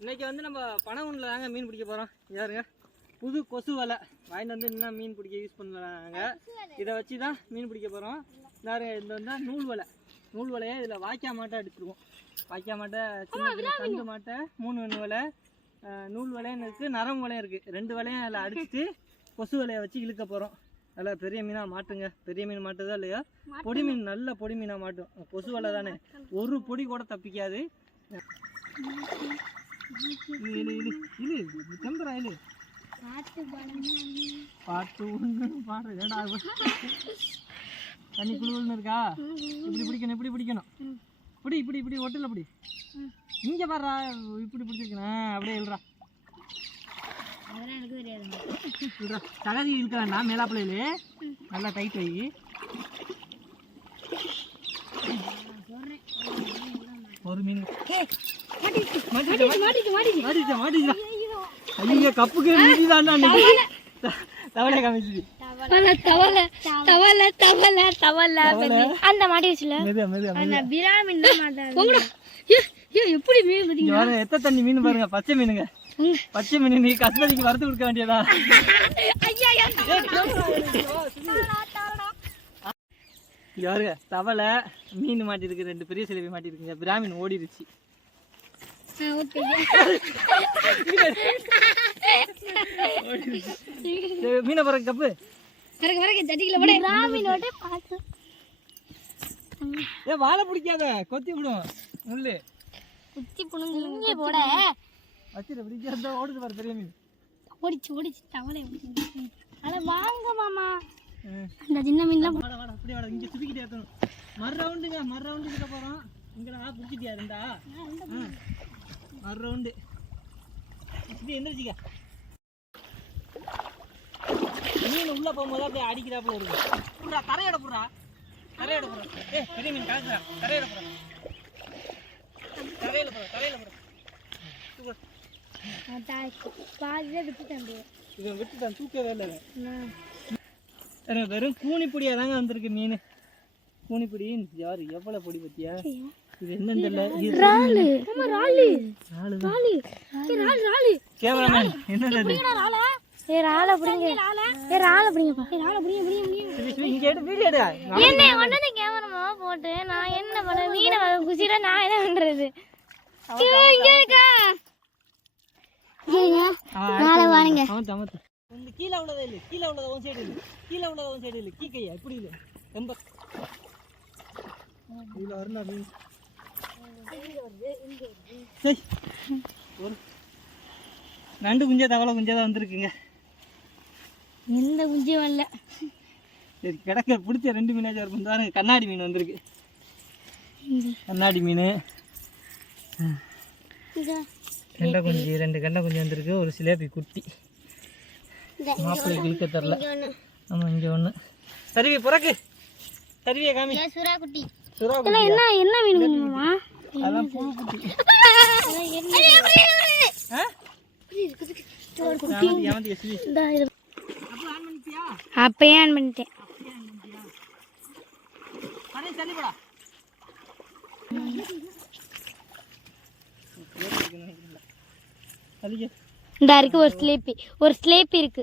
இன்னைக்கு வந்து நம்ம பனகுண்டில் தாங்க மீன் பிடிக்க போகிறோம் யாருங்க புது கொசு வலை. வாங்கிட்டு வந்து இன்னும் மீன் பிடிக்க யூஸ் பண்ணலாங்க இதை வச்சு தான் மீன் பிடிக்க போகிறோம் வேறு இந்த வந்து நூல் வலை. நூல் வலையை இதில் வாய்க்கா மாட்டை எடுத்துருவோம். வாய்க்கா மாட்டை சின்ன சின்ன கண்டு மாட்டை மூணு மணி வலை. நூல் வலையும் இருக்குது நரம் வலையும் இருக்குது ரெண்டு வலையும் அதில் அடிச்சுட்டு கொசு வலையை வச்சு இழுக்க போகிறோம் நல்லா பெரிய மீனாக மாட்டுங்க. பெரிய மீன் மாட்டுதா இல்லையா? பொடி மீன் நல்ல பொடி மீனாக மாட்டும். கொசு வலை தானே. ஒரு பொடி கூட தப்பிக்காது. தெம்பரா இழு பாட்டு ஒன்று பாடு ஏடா இது? தண்ணி குழுவுன்னு இருக்கா? இப்படி பிடிக்கணும் இப்படி பிடிக்கணும். இப்படி இப்படி இப்படி ஒட்டில் இப்படி இங்கே பாடுறா இப்படி பிடிச்சிருக்கணும் அப்படியே இல்லைடா தகதி இருக்கிறாண்டா மேலாப்பிள்ளையிலே. நல்லா டைட் வை. ஒரு மீன் மாட்டிச்சு மாட்டிச்சு ஐயோ கப்புக்கு தவளை காமிச்சு தவளை எப்படி மீன் பாருங்க எத்த தண்ணி மீன் பாருங்க பச்சை மீனுங்க பச்சை மீன் நீ கஸ்தடிக்கு வறுத்து கொடுக்க வேண்டியதா பாருங்க தவளை மீன் மாட்டிருக்கு ரெண்டு பெரிய சிலவி மாட்டிருக்குங்க பிராமின் ஓடிடுச்சு மீனை பாருங்க கப்பு. ஏ வாழை பிடிக்காத கொத்தி விடும் முள்ளு. குத்தி புணுங்க இங்கே போட. வச்சிரு பிடிக்காத ஓடுது பாரு பெரிய மீன். ஓடிச்சு ஓடிச்சு தவளை ஓடிச்சு. அட வாங்க மாமா. அந்த சின்ன மீன்லாம் வாடா வாடா அப்படியே வாடா இங்க சுத்திக்கிட்டே இருக்கணும். மறு ரவுண்டுங்க மறு ரவுண்டு கிட்ட போறோம். இங்கடா பிடிச்சிட்டியா ஆ. மறு ரவுண்டு சுத்தி எந்திரிச்சிக்க. மீன் உள்ள போகும்போது அப்படியே அடிக்கிறாப்புல இருக்கு. புறா தரையோட புறா தரையோட புறா ஏ பெரிய மீன் கலக்குறா. தரையோட புறா தரையில புறா தரையில புறா விட்டுட்டேன் இவன் விட்டுட்டான் தூக்கவே இல்லை. எனக்கு வெறும் கூனிப்பொடியாக தாங்க வந்திருக்கு மீன். கூனிப்பொடி யாரு எவ்வளோ பொடி பத்தியா? இது என்னன்னு தெரியல. கேமராமேன் என்னது ஏ ஏ ஏ இங்க எடு வீடியோ எடு. என்ன போட்டு நான் என்ன பண்ண? மீனை குசிட நான் என்ன பண்றது? இங்க இருக்கா? நாளை இந்த கீழே உள்ளதே இல்லை கீழே உள்ளத உன் சைடு இல்லை கீழே உள்ளத உன் சைடு இல்லை கீ கையா இப்படி இல்லை ரொம்ப. இதில் வரணும் மீன் சரி. ஒரு. நண்டு குஞ்சா தவளை குஞ்சா தான் வந்திருக்குங்க. எந்த குஞ்சும் வரல சரி கிடக்க பிடிச்ச ரெண்டு மீனாச்சும் ஒரு பாருங்க கண்ணாடி மீன் வந்திருக்கு. கண்ணாடி மீன். கெண்டை குஞ்சு ரெண்டு கெண்டை குஞ்சு வந்திருக்கு. ஒரு சிலேபி குட்டி. மாப்பிள்ளை இழுக்க தெரில. ஆமாம் இங்கே ஒன்று தருவி புறக்கு. தருவியை காமி. சுறா குட்டி சுறா குட்டி என்ன என்ன மீன் மாமா அதான் புழு குட்டி அப்பயே ஆன் பண்ணிட்டேன். இந்த இருக்கு ஒரு ஸ்லேப்பி ஒரு ஸ்லேப்பி இருக்கு.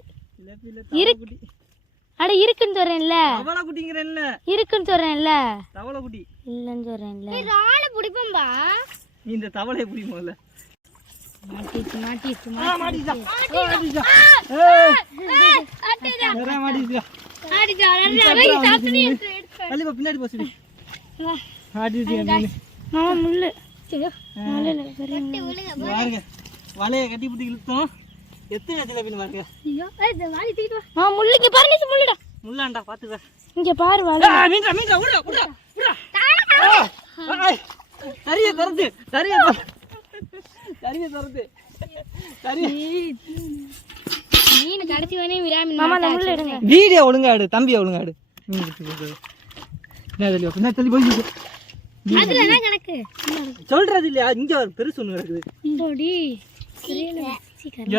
குட்டி அட இருக்குன்னு சொல்றேன்ல. தவளை குட்டிங்கிறேன்ல இருக்குன்னு சொல்றேன்ல. தவளை குட்டி இல்லன்னு சொல்றேன்ல. ராள பிடிப்போம்பா. நீ இந்த தவளை பிடி முதல்ல மாட்டிச்சு மாட்டிச்சு ஆ, மாட்டிக்கிச்சா. ஆ, மாட்டிக்கிச்சா. ஏய், நிறைய மாட்டிக்கிச்சா. தள்ளி போ, பின்னாடி போ சுடி. மாட்டிக்கிச்சியா மீனு. மாமா முள்ளு. இங்க பாருங்க வலைய கட்டி புட்டி இழுத்தோம். எத்தனை சிலப்பின்னு பாருங்க. மாமா முள்ளுக்கு பாரு நீ முள்ளுடா. முள்ளாண்டா பாத்துக்க. இங்க பாரு வலை ஆ, மீன்டா மீன்டா ஆ, ஆ, மீன் கடைசி வரையும் மாமா எடுங்க. வீடியோ ஒழுங்கா எடு தம்பி ஒழுங்கா எடு. மீன் பிடிச்சு கொடுக்குறது. என்ன. அதுல கணக்கு? சொல்றது இல்லையா இங்க பெருசு ஒண்ணு கிடக்குது. இந்தோடி இங்க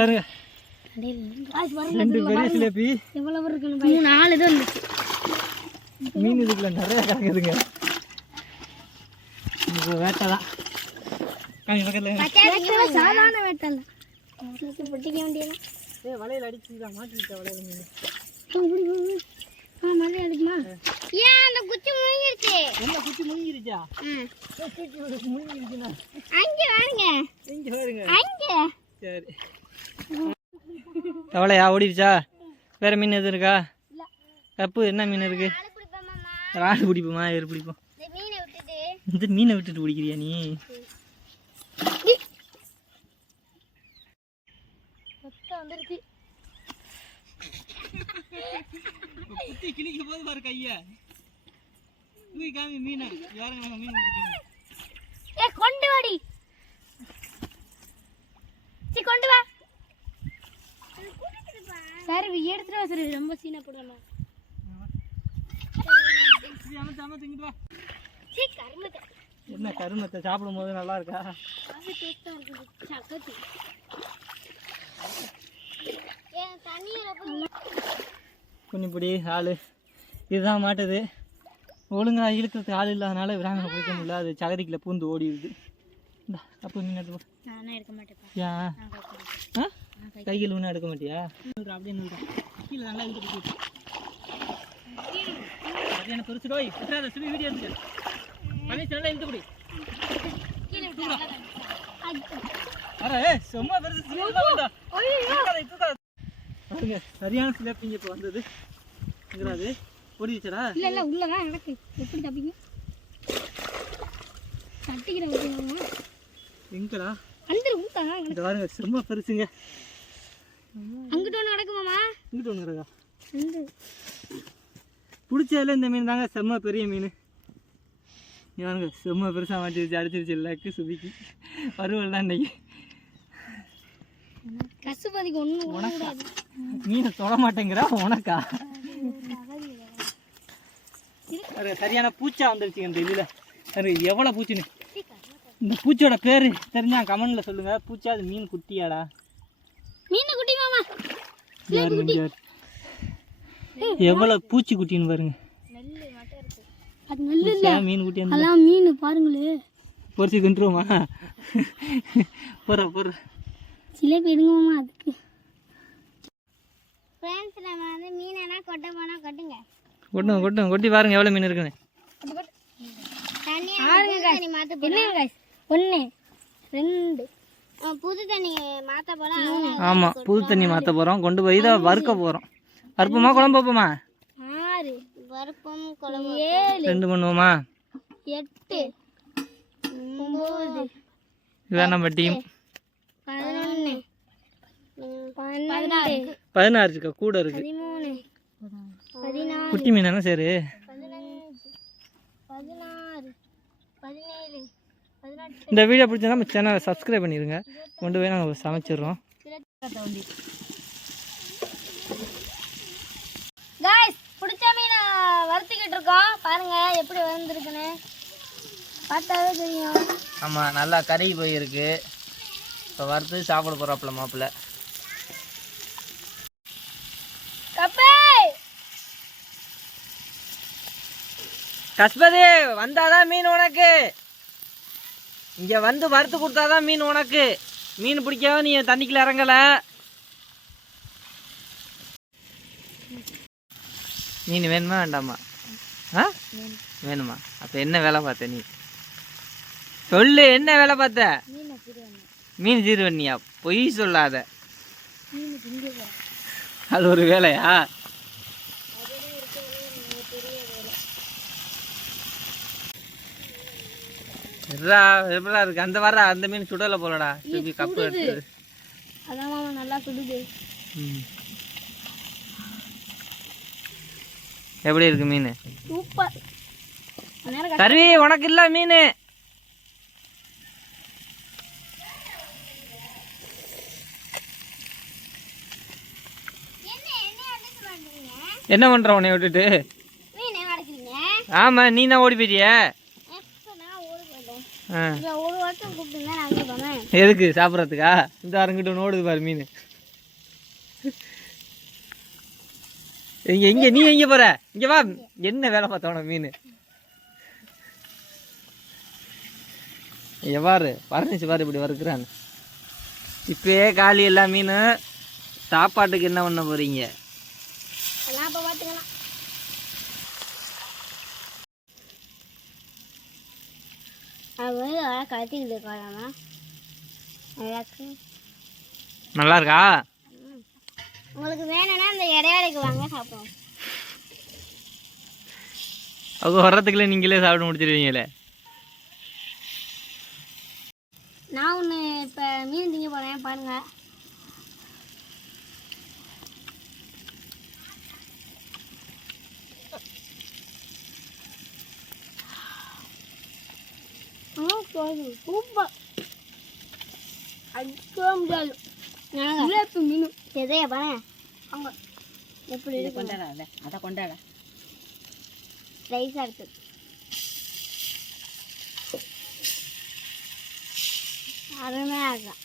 பாருங்க ரெண்டு பெரிய சிலேபி எவ்வளவு இருக்குன்னு மூணு நாலு இது வந்துச்சு. மீன் இதுக்குள்ள நிறைய கிடக்குதுங்க இது வேட்டை தான். சாதாரண வேட்டல பிடிக்க வேண்டியது ஏ வலையில் அடிச்சுதான் மாட்டிக்கிட்ட வலையில் மீன். ஏன் அந்த குச்சி முழுங்கிருச்சு? குச்சி அங்க வாருங்க. இங்கே பாருங்க அங்க. சரி. தவளையா ஓடிடுச்சா? வேற மீன் எதுவும் இருக்கா? கப்பு என்ன மீன் இருக்கு? ராடு பிடிப்போமா ஏறு பிடிப்போம் இந்த மீனை விட்டுட்டு. இந்த மீனை விட்டுட்டு பிடிக்கிறியா நீ? வந்துருச்சு. குத்தி கிழிக்க போது பாரு கைய. தூக்கி காமி மீனை. யாருங்க நம்ம மீன் ஏ கொண்டு வாடி. சி கொண்டு வா. சரி எடுத்துட்டு வா சரி ரொம்ப சீனா கருமத்தை. என்ன கருமத்தை? சாப்பிடும் போது நல்லா இருக்கா? சக்கத்தி குஞ்சுப்பிடி ஆள். இதுதான் மாட்டுது. ஒழுங்கா இழுக்கிறதுக்கு ஆள் இல்லாதனால விராங்க பிடிக்க முடியல. அது சகதிக்குள்ள பூந்து ஓடிடுது. அப்போ மீன் எடுத்து எடுக்க ஏன் ஆ? கையில் ஒன்றும் எடுக்க மாட்டியா? அப்படியே. கீழே நல்லா இழுத்து அது எனக்கு பெருசு டோய் விட்டுறாத வீடியோ எடுத்துக்க. பழனிச்சு நல்லா இழுத்து அட ஏய் சும்மா பெருசு சும்மா. தூக்காத, தூக்காத. பாருங்க சரியான சிலப்பிங்க இப்போ வந்தது. எங்கிறாது ஓடிடுச்சடா? இல்ல இல்ல உள்ளதான் எனக்கு எப்படி தப்பிங்க தட்டிக்கிற விட்டுருவாங்க எங்கடா? அந்தரு ஊத்தா இந்த பாருங்க சும்மா பெருசுங்க. அங்கிட்ட ஒன்று நடக்குமாமா இங்கிட்டு ஒன்று அந்த பிடிச்சதுல இந்த மீன் தாங்க செம்ம பெரிய மீன். இவனுங்க செம்ம பெருசாக மாட்டிருச்சு அடிச்சிருச்சு லக்கு சுபிக்கு. வருவல் தான் இன்னைக்கு. கசுபதிக்கு ஒன்றும் மீனை தொட மாட்டேங்கிறா உனக்கா சரியான பூச்சா வந்துருச்சு இந்த இதில். பாருங்க எவ்வளோ பூச்சின்னு. இந்த பூச்சியோட பேர் தெரிஞ்சா கமெண்ட்ல சொல்லுங்க. பூச்சா அது மீன் குட்டியாடா? மீன் குட்டி மாமா. எவ்வளவு பூச்சி குட்டின்னு பாருங்க. அது பூச்சியா, மீன் குட்டி அந்த அதான் மீன் பாருங்களே. பொறிச்சு கொண்டுருவோமா போற போற சிலேபி எடுங்க மாமா அதுக்கு. ஃப்ரெண்ட்ஸ் நம்ம வந்து மீனெனா கொட்ட போனால் கொட்டுங்க. கொட்டும் கொட்டும் கொட்டி பாருங்க எவ்வளவு மீன் இருக்குன்னு. தண்ணி தண்ணி மாற்ற போகிறோம் ஒன்று ரெண்டு. புது தண்ணி மாற்ற போகிறோம் ஆமா புது தண்ணி மாத்த போறோம். கொண்டு போய் இதை வறுக்க போறோம். வறுப்போமா குழம்பு வைப்போமா? ஆறு. பருப்பம் குழம்பு ஏழு. ரெண்டு பண்ணுவோமா? எட்டு. ஒம்பது. இதுதான் நம்ம டீம் பதினாறு இருக்கா? கூட இருக்கு. குட்டி மீன் தானே சரி? இந்த வீடியோ பிடிச்சா நம்ம சேனலை சப்ஸ்கிரைப் பண்ணிடுங்க கொண்டு போய் நாங்கள் சமைச்சிடுறோம். பிடிச்ச மீனை வறுத்துக்கிட்டு இருக்கோம். பாருங்க எப்படி வந்திருக்குன்னு. பார்த்தாவே தெரியும். ஆமாம் நல்லா கறி போயிருக்கு. இப்போ வறுத்து சாப்பிட போகிறாப்புல மாப்பிள்ள கப்பே கஸ்பதி வந்தாதான் மீன் உனக்கு. இங்க வந்து வறுத்து கொடுத்தாதான் மீன் உனக்கு. மீன் பிடிக்காம நீ தண்ணிக்குள்ள இறங்கல. மீன் வேணுமா வேண்டாமா? ஆ? வேணுமா? அப்ப என்ன வேலை பார்த்த நீ? சொல்லு என்ன வேலை பார்த்த? மீனை சீர்வண்ணியா பொய் சொல்லாத. அது ஒரு வேலையா? எப்படா எப்படா இருக்கு. அந்த வர அந்த மீன் சுடல போலடா. திருப்பி கப்பு எடுத்து. அதான் மாமா நல்லா சுடுது. எப்படி இருக்கு மீன்? சூப்பர். கருவி உனக்கு இல்ல மீன். என்ன பண்ற உன்னை விட்டுட்டு? ஆமா நீ தான் ஓடி போயிட்டிய எப்போ நான் ஊருக்கு போயிட்டேன் ஆ. இல்லை ஒரு வருஷம் கூப்பிட்டுருந்தேன் நான் அங்கே போனேன் எதுக்கு? சாப்பிட்றதுக்கா? இந்த அருங்கிட்ட ஓடுது பாரு மீன். இங்க இங்க நீ எங்க போற? இங்க வா. என்ன வேலை பார்த்தவன மீன்? எவ்வாறு பரணிச்சு பாரு இப்படி வறுக்கிறான்னு இப்பயே காலி எல்லா மீன் சாப்பாட்டுக்கு என்ன பண்ண போறீங்க? அழகாக கழுத்திக்கிட்டு இருக்காளாமா அழகாக்கு நல்லா இருக்கா உங்களுக்கு வேணும்னா இந்த இடையாளைக்கு வாங்க சாப்பிடுவோம். அவங்க வர்றதுக்குள்ள நீங்களே சாப்பிட்டு முடிச்சிருவீங்களே? நான் ஒன்று இப்போ மீன் திங்க போகிறேன் பாருங்க சூப்பர் அடிக்க முடியாது. இப்போ மீன். எதையா பாருங்க அவங்க எப்படி இருக்கு? கொண்டாடாத அதை கொண்டாட. ரைஸாக இருக்கு. அருமையாக இருக்கும்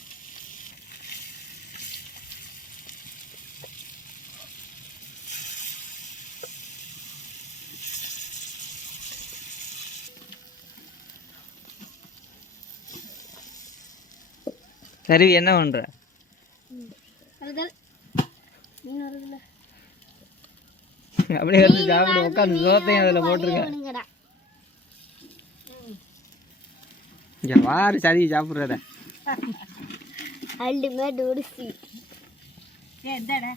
சரி என்ன வருதுல்ல. அப்படியே வந்து சாப்பிடு உட்காந்து சோத்தையும் அதில் போட்டிருக்கேன் இங்கே வாரு சரி சாப்பிட்றத. உரிசி ஏ இந்தாடா.